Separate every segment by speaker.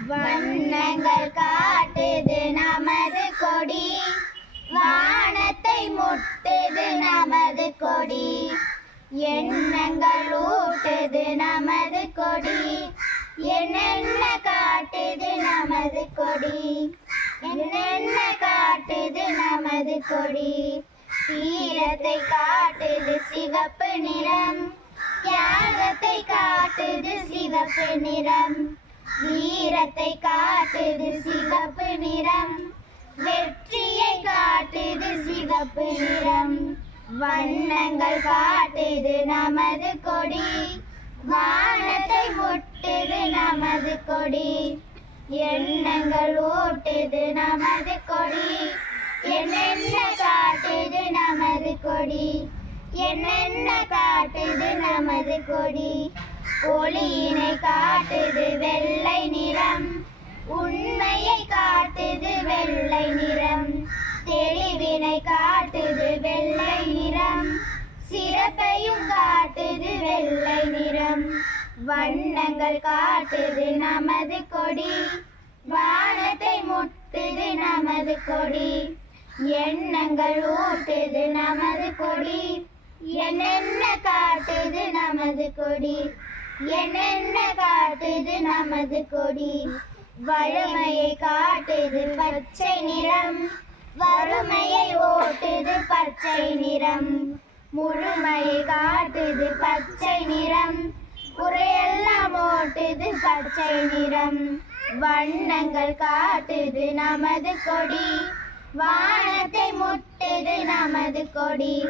Speaker 1: வண்ணங்கள் காட்டுது நமது கொடி. வானத்தை முட்டுது நமது கொடி. எண்ணங்கள் ஊட்டுது நமது கொடி. என்னென்ன காட்டுது நமது கொடி? என்னென்ன காட்டுது நமது கொடி? தீரத்தை காட்டுது சிவப்பு நிறம். தியாகத்தை காட்டுது சிவப்பு நிறம். வீரத்தை காட்டுது சிவப்பு நிறம். வெற்றியை காட்டுது சிவப்பு நிறம். வண்ணங்கள் காட்டுது நமது கொடி. வானத்தை முட்டுது நமது கொடி. எண்ணங்கள் ஓட்டுது நமது கொடி. என்னென்ன காட்டுது நமது கொடி? என்னென்ன காட்டுது நமது கொடி? ஒளியினை கா உண்மையை காட்டுது வெள்ளை நிறம். தெளிவினை காட்டுது வெள்ளை நிறம். சிறப்பையும் காட்டுது வெள்ளை நிறம். வண்ணங்கள் காட்டுது நமது கொடி. வானத்தை முட்டுது நமது கொடி. எண்ணங்கள் ஊட்டுது நமது கொடி. என்னென்ன காட்டுது நமது கொடி. என்னென்ன காட்டுது நமது கொடி. வறுமையை காட்டுது பச்சை நிறம். வறுமையை ஓட்டுது பச்சை நிறம். முழுமையை காட்டுது பச்சை நிறம். குறையெல்லாம் ஓட்டுது பச்சை நிறம். வண்ணங்கள் காட்டுது நமது கொடி. வானத்தை முட்டுது நமது கொடி.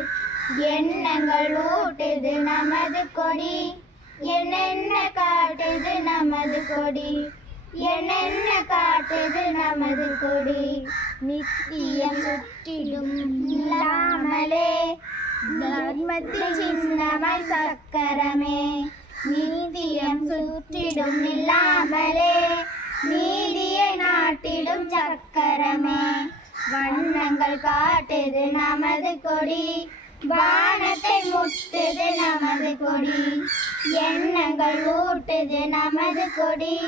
Speaker 1: எண்ணங்கள் ஊட்டுது நமது கொடி. என்னென்ன காட்டுது நமது கொடி. என்னென்ன காட்டுது நமது கொடி? நித்தியம் சுற்றிடும் இல்லாமலே. தர்மத்தில் சின்னமாய் சக்கரமே. நீதியம் சுற்றிடும் இல்லாமலே. நீதியை நாட்டிடும் சக்கரமே. வண்ணங்கள் காட்டுது நமது கொடி. வானத்தை முட்டுது நமது கொடி. எண்ணங்கள் ஊட்டுது நமது கொடி.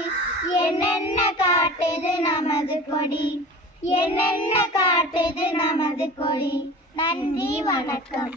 Speaker 1: என்னென்ன காட்டுது நமது கொடி? என்னென்ன காட்டுது நமது கொடி? நன்றி வணக்கம்.